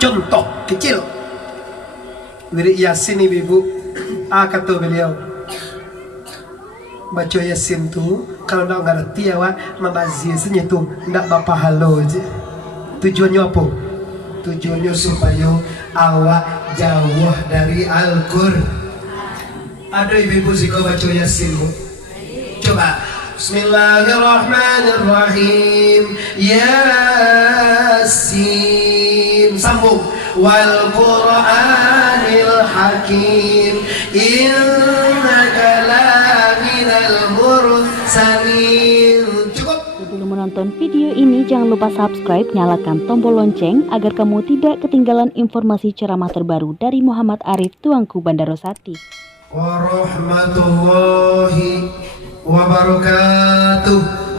contoh kecil. Wirid Yasin ibu, kata beliau, baca Yasin tu kalau nak ngerti awak membazir senyitu ndak berpahala je. Tujuannya apa? Tujuannya supaya awak jauh dari Al-Qur'an. Ada ibu siko baca Yasin bu? Coba. Bismillahirrahmanirrahim. Yasin. Sambung. Wal Qur'anil Hakim. Innaka laminal mursalin. Cukup. Sebelum menonton video ini, jangan lupa subscribe, nyalakan tombol lonceng agar kamu tidak ketinggalan informasi ceramah terbaru dari Muhammad Arif Tuanku Bandarosati. Warahmatullahi wabarakatuh.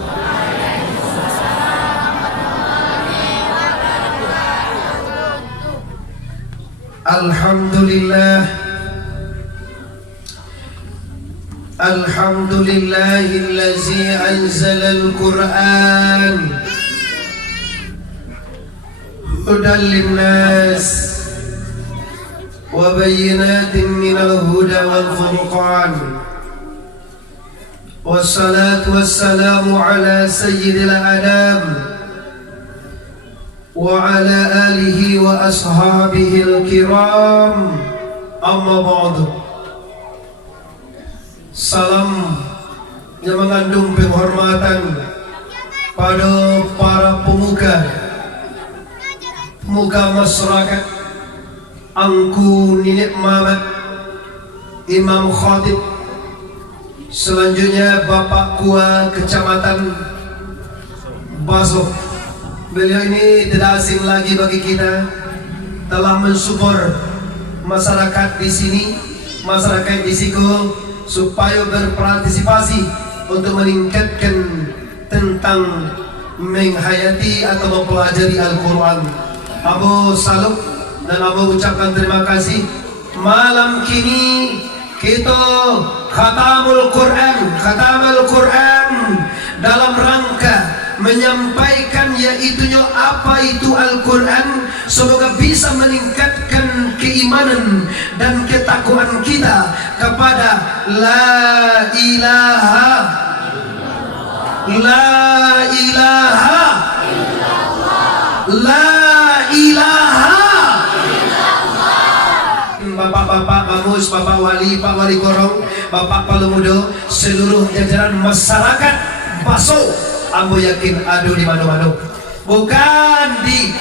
Alhamdulillah. Alhamdulillahillazi anzalal Qur'an hudan linnas wa bayyinatin minal huda wal furqan. Wassalatu wassalamu ala sayyidil adam wa ala alihi wa ashabihil kiram. Amma ba'du. Salam yang mengandung penghormatan pada para pemuka masyarakat, Angku Nenek Mamat, Imam Khatib, selanjutnya Bapak Kua Kecamatan Baso. Beliau ini tidak asing lagi bagi kita, telah mensupport masyarakat di sini, masyarakat di situ, supaya berpartisipasi untuk meningkatkan tentang menghayati atau mempelajari Al-Quran. Abu salut dan Abu ucapkan terima kasih. Malam kini kita khatamul Quran dalam rangka menyampaikan yaitunya apa itu Al-Quran. Semoga bisa meningkatkan keimanan dan ketakwaan kita kepada La ilaha Bapak-bapak Bamus, Bapak Wali, Pak Wali Korong, Bapak Palumudo, seluruh jajaran masyarakat Baso, ambo yakin ada di mana-mana. Bukan di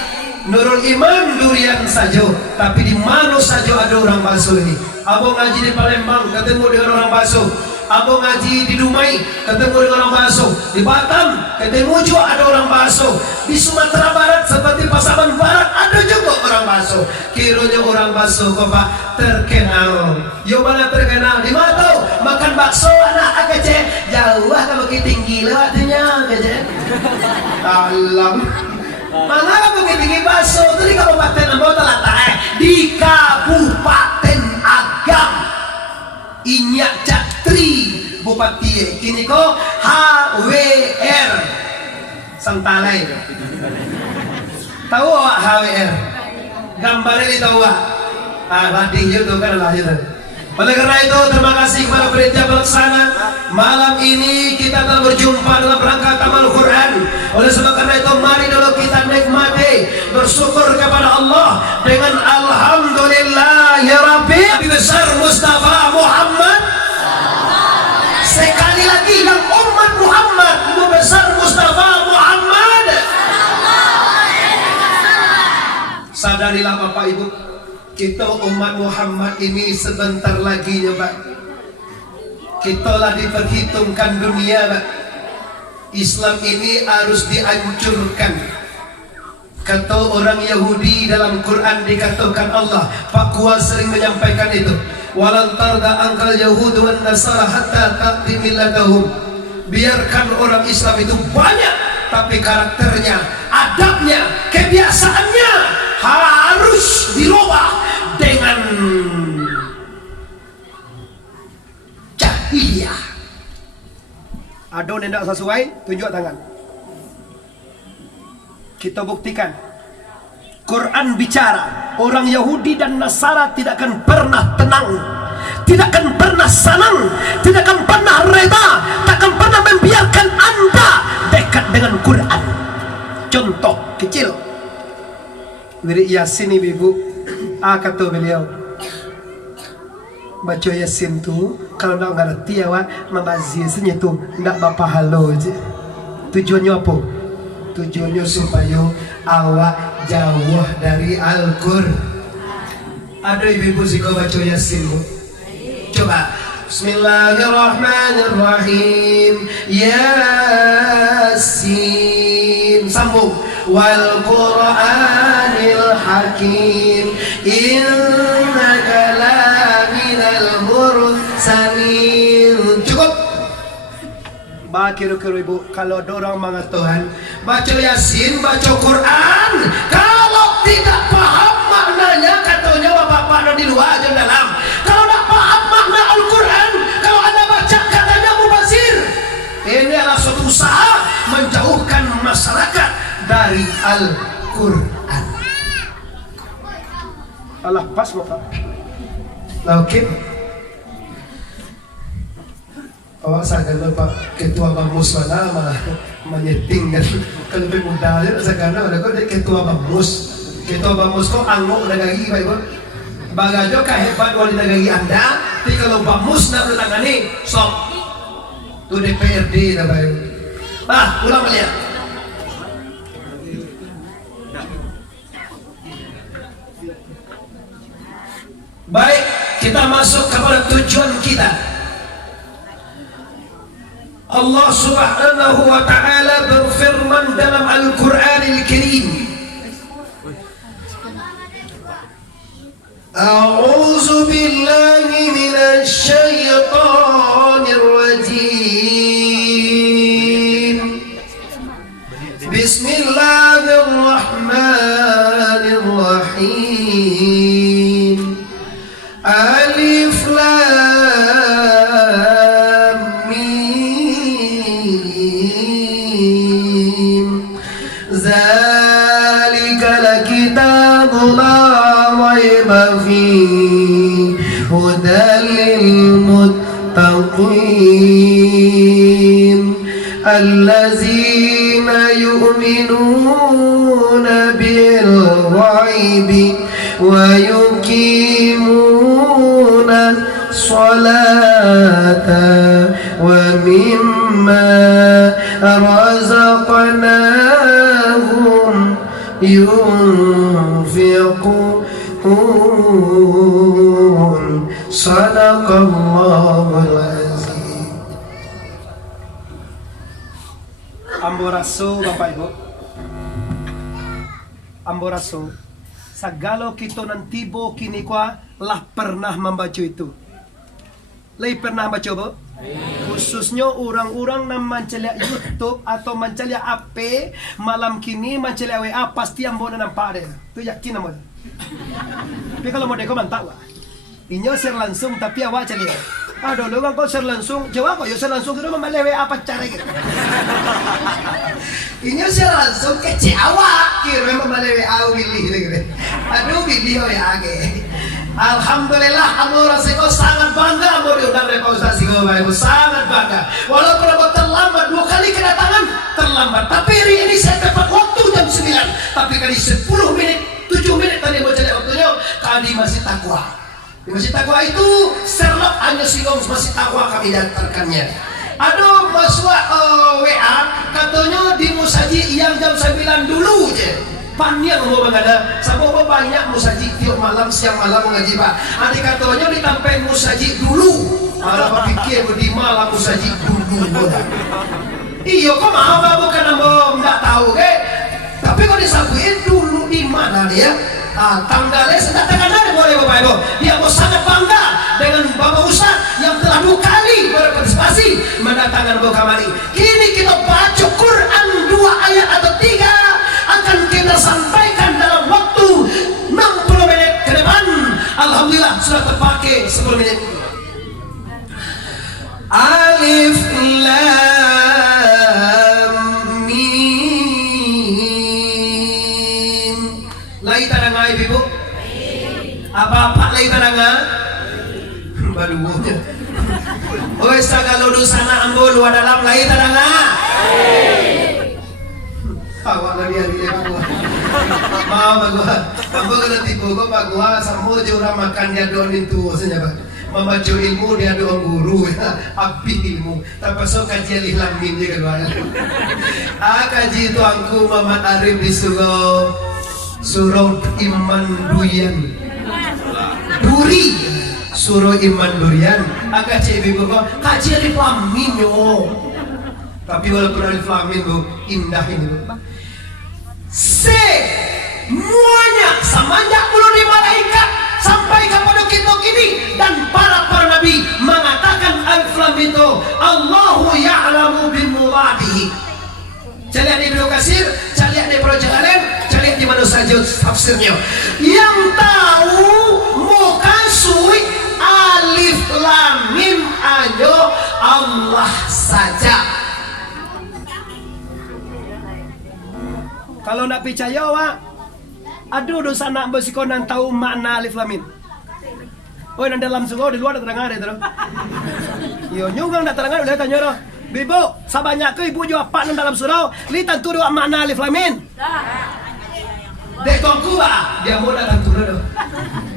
Nurul Iman Durian saja, tapi di mana saja ada orang Baso ini. Ambo ngaji di Palembang ketemu dengan orang Baso. Ambo ngaji di Dumai ketemu dengan orang Baso. Di Batam ketemu juga ada orang Baso. Di Sumatera Barat seperti Pasaman Barat ada juga orang Baso. Kiranya orang Baso kok Pak terkenal. Yo mana terkenal? Di mana tahu? Makan bakso anak akece. Jauh kamu tinggi lewatnya akece. Alam. Mana kamu tinggi bakso? Itu di Kabupaten Ambon Telatah. Di Kabupaten Agam. Inyak Catri Bupati kini ko HWR Santalai. Tahu awak HWR? Gambarnya ini tahu awak? Latih itu kan lahir. Oleh karena itu terima kasih kepada panitia pelaksana. Malam ini kita telah berjumpa dalam rangka Tamal Quran. Oleh sebab karena itu mari dulu kita nikmati, bersyukur kepada Allah dengan alhamdulillah ya Rabbi. Nabi besar Mustafa Muhammad. Sekali lagi yang umat Muhammad, Nabi besar Mustafa Muhammad. Sadarilah Bapak Ibu, kita umat Muhammad ini sebentar lagi ya Pak, kita lah diperhitungkan dunia Pak. Islam ini harus dihancurkan. Kata orang Yahudi dalam Quran dikatakan Allah, Pak Kuas sering menyampaikan itu, walan tarda angkal Yahud wan Nasara hatta ta'ti millatahum. Biarkan orang Islam itu banyak, tapi karakternya, adabnya, kebiasaannya harus dirubah dengan jahiliyah. Ada yang tidak sesuai, tunjuk tangan. Kita buktikan. Quran bicara, orang Yahudi dan Nasara tidak akan pernah tenang, tidak akan pernah senang, tidak akan pernah reda, tak akan pernah membiarkan Anda dekat dengan Quran. Contoh kecil, wirid Yasin ibu, kata beliau, baca Yasin tu kalau nak ngerti awak membazirnya tu ndak berpahala je. Tujuannya apa? Tujuannya supaya awak jauh dari Al-Qur'an. Ada ibu siko baca Yasin bu? Coba. Bismillahirrahmanirrahim. Yasin. Sambung. Wal Qur'anil Hakim. Innaka laminal mursalin. Cukup. Kira-kira ibu, kalau ada orang mengatakan baca Yasin, baca Quran, kalau tidak paham maknanya, katanya bapak-bapak di luar dan dalam, kalau tak paham makna Al-Quran, kalau anda baca katanya mubazir. Ini adalah suatu usaha menjauhkan masyarakat dari Al-Quran. Allah pas bapak. Oke. Awak sagana Pak Ketua Bamus mana menyeting kan kalau lebih muda aja sagana ada kok Ketua Bamus. Ketua Bamus kok anggo dagagi Pak Ibu. Bagajo kahebat wali dagagi Anda, tapi kalau Bamus nak bertangani sok. Tu DPRD dah Pak Ibu. Ulang balik. Baik, kita masuk kepada tujuan kita. Allah subhanahu wa ta'ala berfirman dalam Al-Quranil Karim, A'udzu billahi minasy syaithanir rajim. Bismillahirrahmanirrahim. Alif lam هدى للمتقين الذين يؤمنون بالغيب ويقيمون الصلاة ومما رزقناهم ينفقون. Sadaqallahul azim. Amboraso Bapak Ibu, amboraso sagalo kita nantibo kini kwa lah pernah membaca itu. Lai pernah baca bu? Khususnya orang-orang yang mencari YouTube atau mencari HP malam kini mencari WA pasti ambo nampak dia. Tu yakin ambo. Tapi kalau mau deko mantap lah. Inyo share langsung tapi awak cari. Aduh, lu kan kau share langsung. Jawab kok, yo share langsung kita memang WA apa cara gitu. Inyo share langsung kece awak kira memang WA pilih gitu. Aduh, video ya age. Alhamdulillah, ambo rasiko sangat bangga ambo diundang oleh Pak Ustaz Sigo Bapak Ibu, sangat bangga. Walaupun ambo terlambat 2 kali kedatangan, terlambat. Tapi hari ini saya tepat waktu jam 9. Tapi kali 10 menit, 7 menit tadi mau cari waktunya, tadi masih takwa. Di masjid takwa itu Sherlock hanya singgung masjid takwa kami daftarkannya. Aduh, masuk WA katanya di musaji yang jam 9 dulu je. Panjang mau mengada, sama banyak musaji tiap malam siang malam mengaji Pak. Adik katanya ditampai musaji dulu. Ada pikir di malam musaji dulu. Iya, kok mau bukan ambo nggak tahu ke? Tapi kalau disabuin dulu di mana dia? Tanggalnya sedang tanggal boleh Bapak Ibu. Dia mau sangat bangga dengan Bapak Ustaz yang telah 2 kali berpartisipasi mendatangkan Bapak Kamali. Kini kita baca Quran 2 ayat atau 3 akan kita sampaikan dalam waktu 60 menit ke depan. Alhamdulillah sudah terpakai 10 menit. Alif Lam Mim. tananga ibu? Apa-apa lagi tananga? Badunya. Oi sagalo dosana ambo luar dalam lagi tananga. Awak lagi hari ini bagua. Mau bagua. Ambo kalau tipu kok bagua samo jurang makan dia doang itu saja pak. Membaca ilmu dia doang guru ya. Api ilmu. Tapi so kaji alih lamin dia kedua. Kaji itu angku Muhammad Arif di surau Iman Duyan. Duri. Surau Iman Durian. Kaji ibu kok kaji alih lamin yo. Tapi walaupun alif lamin bu indah ini bu. Semuanya semenjak di malaikat sampai kepada kita kini dan para nabi mengatakan alif lam itu Allahu ya'lamu bimuradihi. Cari di Ibnu Katsir, cari di Ibnu Jalalain, cari di mana saja tafsirnya. Yang tahu muka sui alif lam mim aja Allah saja. Kalau nak percaya wak, aduh dosa nak bersikonan tahu makna alif lam mim. Oh, yang dalam surau di luar ada terang ada terus. Yo nyugang nak terang udah tanya roh. Bibu, sabanyak ke ibu jawab pak dalam surau, li tentu doa makna alif lam mim. Dek tongku dia mau datang turun.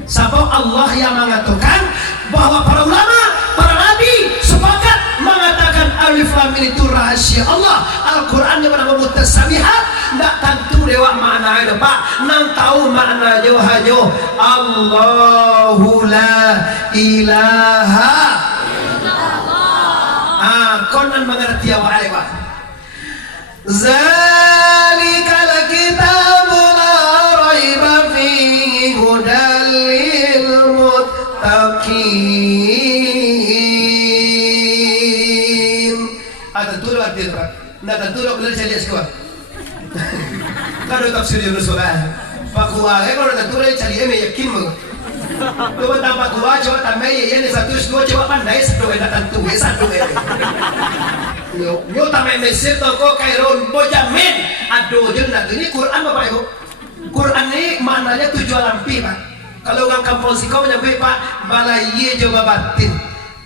Sebab Allah yang mengatakan bahwa para ulama, para nabi sepakat mengatakan alif lam mim itu rahasia Allah. Al-Quran yang bernama Mutasyabihat ndak tentu dewa makna itu pak. Nang tahu makna hanya Allahu la ilaha illallah. Konan mengerti awak pak. Zalikal kitabu la raiba fihi hudal lil muttaqin. Ada turun arti pak. Ndak tentu boleh jadi sekolah. Kalau tafsir Yunus Pak Kuah, kalau tentu boleh cari yakin mo. Coba tambah Kuah, coba tambah ini satu dua coba pandai satu tentu satu. Yo tambah Mesir toko Kairon bojamin. Aduh jenat ini Quran Bapak Ibu. Quran ini maknanya tujuan lampi Pak. Kalau orang kampung Sikau nyampe Pak, balai coba batin.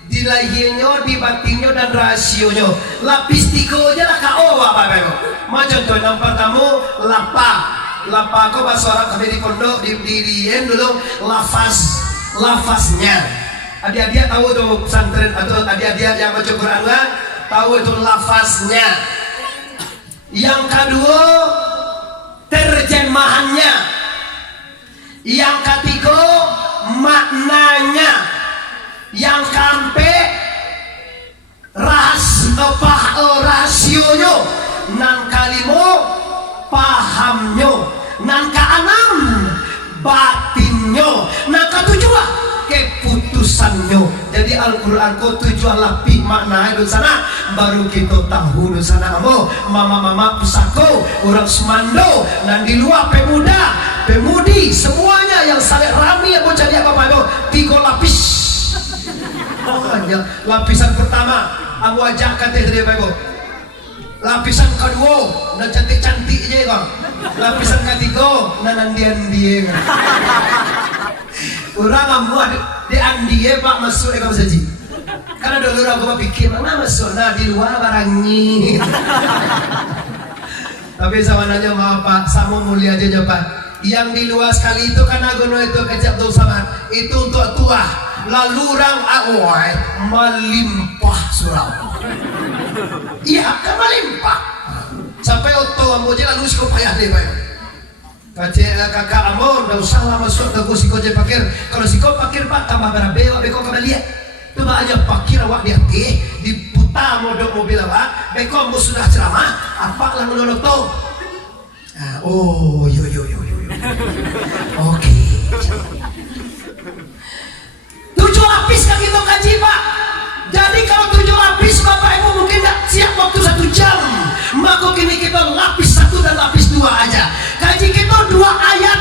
Di lahirnya, di batinnya dan rahasionya. Lapis tiga aja lah kau Bapak Ibu. Macam tu yang pertama lapa. Lapa kau bahasa Arab kami di pondok di dulu lafaznya. Adik-adik tahu tuh pesantren atau adik-adik yang baca Quran kan? Tahu itu lafaznya. Yang kedua terjemahannya. Yang ketiga maknanya. Yang keempat rahasionya. Nang kalimo pahamnya. Nang keenam batinnya. Nang ketujuh keputusannya. Jadi Al-Quran kau tujuan lapi makna itu sana baru kita tahu di sana mama pusako orang semando dan di luar pemuda pemudi semuanya yang saling rami yang mau jadi apa itu 3 lapis. Lapisan pertama aku ajak kata dari Bapak Ibu. Lapisan kedua dan cantik-cantik aja kan. Lapisan ketiga dan andian-andian. Orang ambu di andie Pak masuk ekam saji. Karena dulu aku pikir mana masuk nah di luar barangi. Tapi sawananya maaf Pak, sama mulia aja Pak. Yang di luar sekali itu kan agono itu kecap tuh sama. Itu untuk tua. Lalu orang awal melimpah surau. Iya kan melimpah. Sampai oto ambo je lalu siko payah deh Pak. Kakak amor, dah usah lah masuk ke siko je pakir. Kalau siko pakir Pak tambah berabe, awak beko kena lihat. Coba aja pakir awak di hati, diputar modok mobil awak. Beko ambo sudah ceramah, apa lah menolong tu? Oh, yo. Oke. 7 lapis kan kita kaji Pak. Jadi kalau 7 lapis Bapak Ibu mungkin tak siap waktu 1 jam. Maka kini kita lapis 1 dan lapis 2 aja. Kaji kita 2 ayat.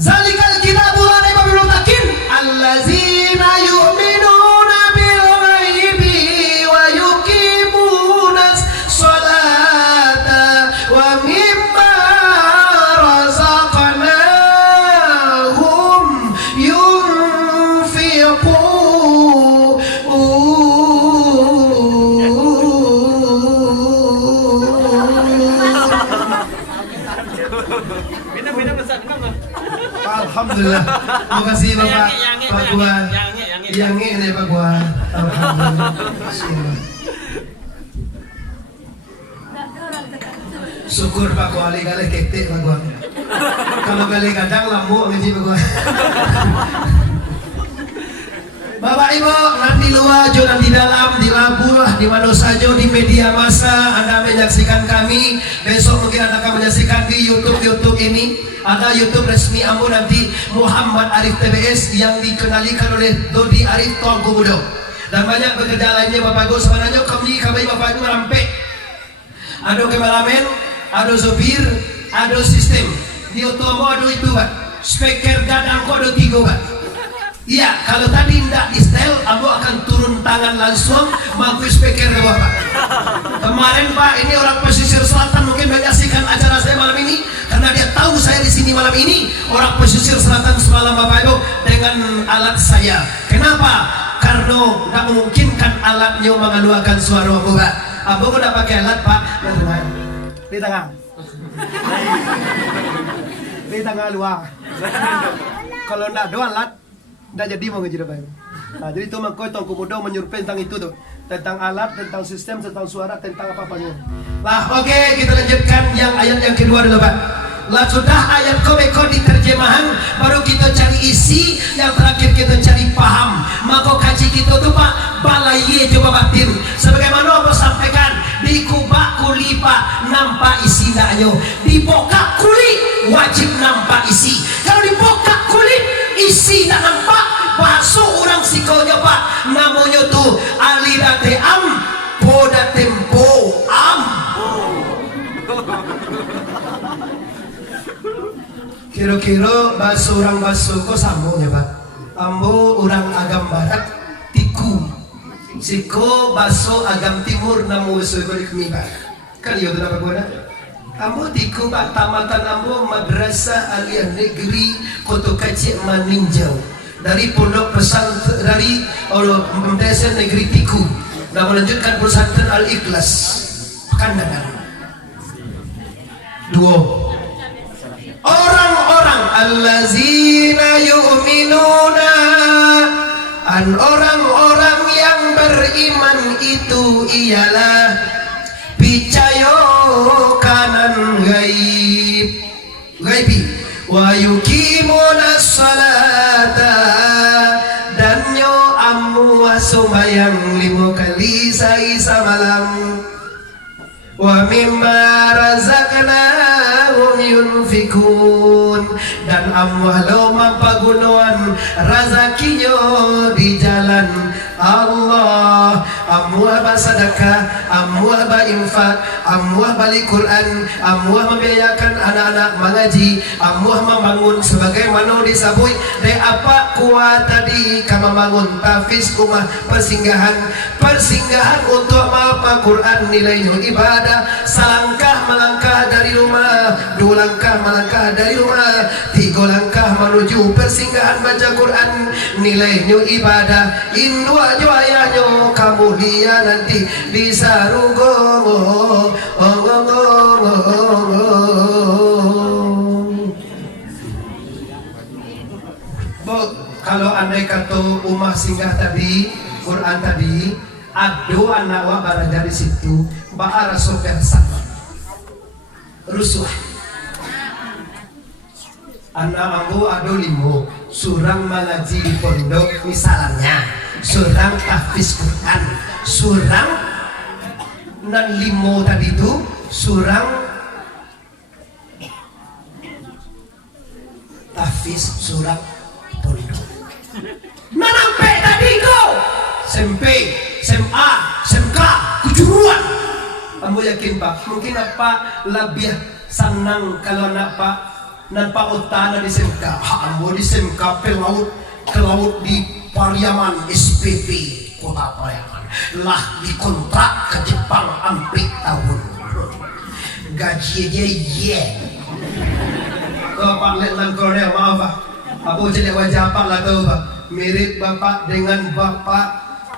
Zalikal kitabu la raiba fihi muttaqin allazina yu'minuna bil ghaibi wa yuqimunas salata wa mimma razaqnahum Beda besar enggak? Alhamdulillah. Terima kasih Bapak Pak Guan. Yang ini Pak Guan. Alhamdulillah. Syukur Pak Guan kali ketek Pak Guan. Kalau kali kadang lambu ngaji Pak Guan. Bapak Ibu, nanti luar, nanti dalam, di labur, di mana saja di media massa Anda menyaksikan kami. Besok mungkin Anda akan menyaksikan di YouTube ini. Ada YouTube resmi Ambo nanti Muhammad Arif TBS yang dikenalikan oleh Dodi Arif Tuanku Budo. Dan banyak bekerja lainnya Bapak Ibu. Sebenarnya kami Bapak Ibu rampek. Ada kemalamen, ada sopir, ada sistem. Di otomo ada itu Pak. Speaker gadang kok ada 3 Pak. Iya, kalau tadi tidak di setel, Ambo akan turun tangan langsung mangku speaker ke Bapak. Kemarin Pak, ini orang pesisir selatan mungkin menyaksikan acara saya malam ini karena dia tahu saya di sini malam ini. Orang pesisir selatan semalam Bapak Ibu dengan alat saya. Kenapa? Karena tidak memungkinkan alatnya mengeluarkan suara Ambo Pak. Ambo udah pakai alat Pak. Di tengah. Di tengah luar. Kalau tidak ada alat nggak jadi mau ngaji Bapak Ibu. Nah, jadi itu mangkoi Tuanku Budo menyuruhkan tentang itu tuh, tentang alat, tentang sistem, tentang suara, tentang apa-apanya. Lah, oke, kita lanjutkan yang ayat yang kedua dulu Pak. Lah sudah ayat kobeko diterjemahan, baru kita cari isi, yang terakhir kita cari paham. Maka kaji kita tuh Pak, balai coba batin. Sebagaimana aku sampaikan, di kubak kulipa nampak isi dakyo, di bokak kulit wajib nampak isi. Kalau di bokak kulit isi tak nampak, masuk orang sikonya Pak, namanya tuh alidate am, poda tempo am. Kira-kira bahasa orang bahasa kok sama ya Pak. Ambo orang agam barat tiku, siko bahasa agam timur namu bahasa kami Pak. Kan iya tuh apa guna? Ambo tiku Pak, tamatan Ambo madrasah aliyah negeri Kota Kacik Maninjau. Dari pondok pesantren dari MTS negeri Tiku. Dan melanjutkan pesantren Al-Ikhlas Kandangan. 2. Orang-orang allazina yu'minuna, orang-orang yang beriman itu ialah picayo kanan gaibi wa yuqimuna salata, dan nyo ammu sembahyang 5 kali semalam, wa mimma razaqnahum yunfikun, dan amwalo mampagunuan razakinya di jalan Allah. Amwah bersedekah, amwah berinfak, amwah balik Quran, amwah membiayakan anak-anak mengaji, amwah membangun sebagaimana disebut de apa kuat tadi kama bangun tafis rumah persinggahan untuk apa Quran nilainya ibadah. Selangkah melangkah dari rumah, 2 langkah melangkah dari rumah, 3 langkah menuju persinggahan baca Quran nilainya ibadah. Indua ayahnya kamu dia nanti bisa rugo. Kalau andai kata umah singgah tadi Quran tadi, ado anak wa baraja di situ baara sopir sama rusuh. Anak ambu ado 5, surang mengaji di pondok misalnya, surang tahfiz Quran, surang dan 5 tadi itu surang tahfiz surang pondok. Menampe tadi kau SMP, SMA, SMK, kejuruan. Kamu yakin Pak? Mungkin apa lebih senang kalau anak Pak nampak utana di SMK. Ambo di SMK ke laut di Pariaman SPP Kota Pariaman. Lah dikontrak ke Jepang hampir tahun. Gajinya ye. Pak Letnan Kolonel, maaf Pak. Aku jadi wajah Pak lah tuh Pak. Mirip Bapak dengan Bapak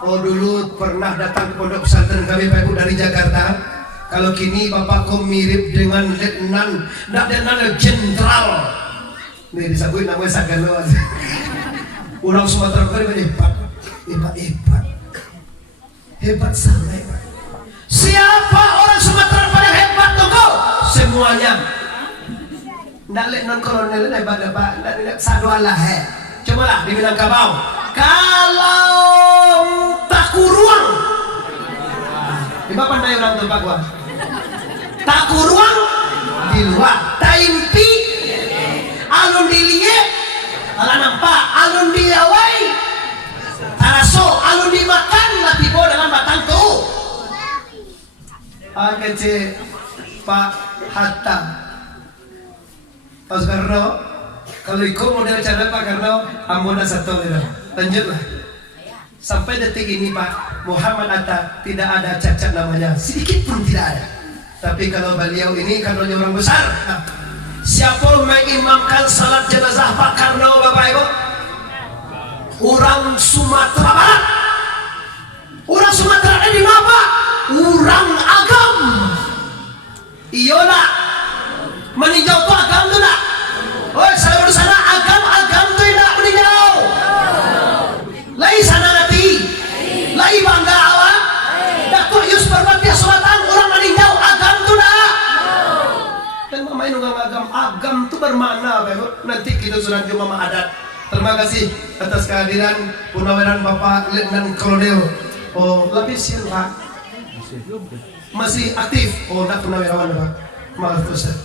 dulu pernah datang ke pondok pesantren kami Pak Ibu dari Jakarta. Kalau kini bapakku mirip dengan letnan, jenderal. Nih disebut namanya Sagalo. Orang Sumatera Barat hebat sangat. Siapa orang Sumatera paling hebat tunggu? Semuanya. Ndak letnan kolonel hebat pak, ndak sadualah Coba lah di Minangkabau. Kalau takuruang, di mana pandai orang tu pak gua? Takuruang di luar, taimpi, alun dilie, ala nampak, alun diawai, taraso, alun dimakan, latibo dengan batang tu. Kece Pak Hatta, Pak Soekarno, kalau ikut model cara Pak Karno, amoda satu itu, lanjutlah. Sampai detik ini Pak Muhammad Hatta tidak ada cacat namanya, sedikit pun tidak ada. Tapi kalau beliau ini karena orang besar, siapa mengimamkan salat jenazah Pak Karno Bapak Ibu? Orang Sumatera Barat. Orang Sumatera ini apa? Orang agam. Iyalah. Meninjau tu agam tu nak. Oh, saya di sana agam tu nak meninjau. Lai sana nanti. Lai bangga awak. Datuk Yus Perbatia Selatan orang meninjau agam tu nak. Dan main orang agam tu bermakna Bapak. Nanti kita sudah jumpa adat. Terima kasih atas kehadiran Purnaweran Bapak Letnan Kolonel. Oh, lapis ya Pak. Masih aktif. Oh, nak Purnawirawan Pak. Maaf Ustaz.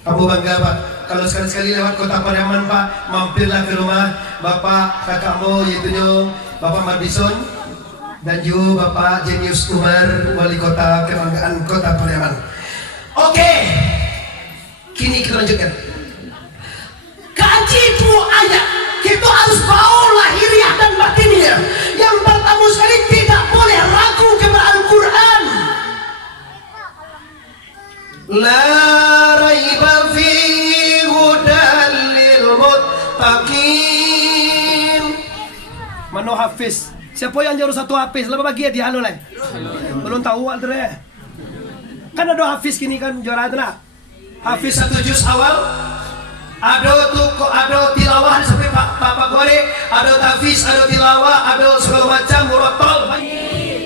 Kamu bangga Pak. Kalau sekali-sekali lewat Kota Pariaman Pak, mampirlah ke rumah Bapak kakakmu yaitu Bapak Mardison dan juga Bapak Jenius Umar, Wali Kota Kebanggaan Kota Pariaman. Oke. Kini kita lanjutkan. Kaji puluh ayat. Kita harus bau lahiriah dan batinnya. Yang pertama sekali tidak boleh ragu kepada Al-Quran. La raiba fihi hudan lil muttaqin. Mano hafiz. Siapa yang jauh satu hafiz? Lepas bagi dia halo lah. Belum tahu altre. Kan ada hafiz kini kan juara itu nak. Hafiz satu juz awal. Ada tilawah sampai Pak Gore, ada tahfiz, ada tilawah, ada segala macam murotol.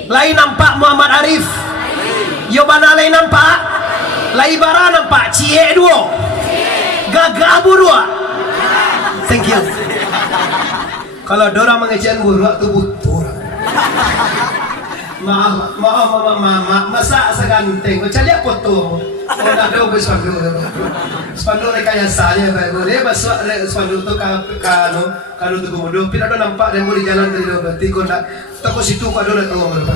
Lain nampak Muhammad Arif. Yobana lain nampak. Lain bara nampak Cie dua. Gagabu dua. Thank you. Kalau dorang mengejian buruk tu butuh. Maaf, masa seganteng. Macam lihat foto. Oh, ada spanduk. Spanduk rekayasa ya, Pak. Boleh masuk spanduk tu kalau tu kemudian, tidak ada nampak dan boleh jalan dari berarti kau nak toko situ kau ada tahu berapa.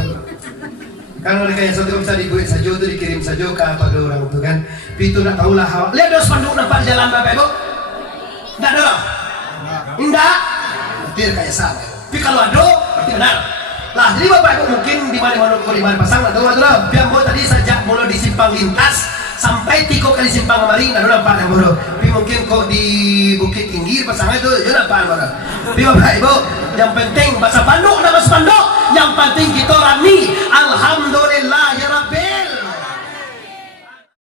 Kalau rekayasa tu bisa dibuat saja tu dikirim saja ke pada orang tu kan. Itu nak tahulah. Lihat ada spanduk nampak jalan Bapak Ibu? Tak ada. Enggak. Berarti rekayasa. Tapi kalau ada, berarti benar. Lah, jadi Bapak Ibu mungkin di mana-mana pasang atau ada. Biar mau tadi sejak mulai di simpang lintas sampai 3 kali simpang kemarin ada nampak yang bodoh. Tapi mungkin kok di Bukit Tinggi pasangan itu ya nampak bodoh. Tapi Bapak Ibu, yang penting bahasa Bandung nama spanduk, yang penting kita rami. Alhamdulillah ya Rabbi.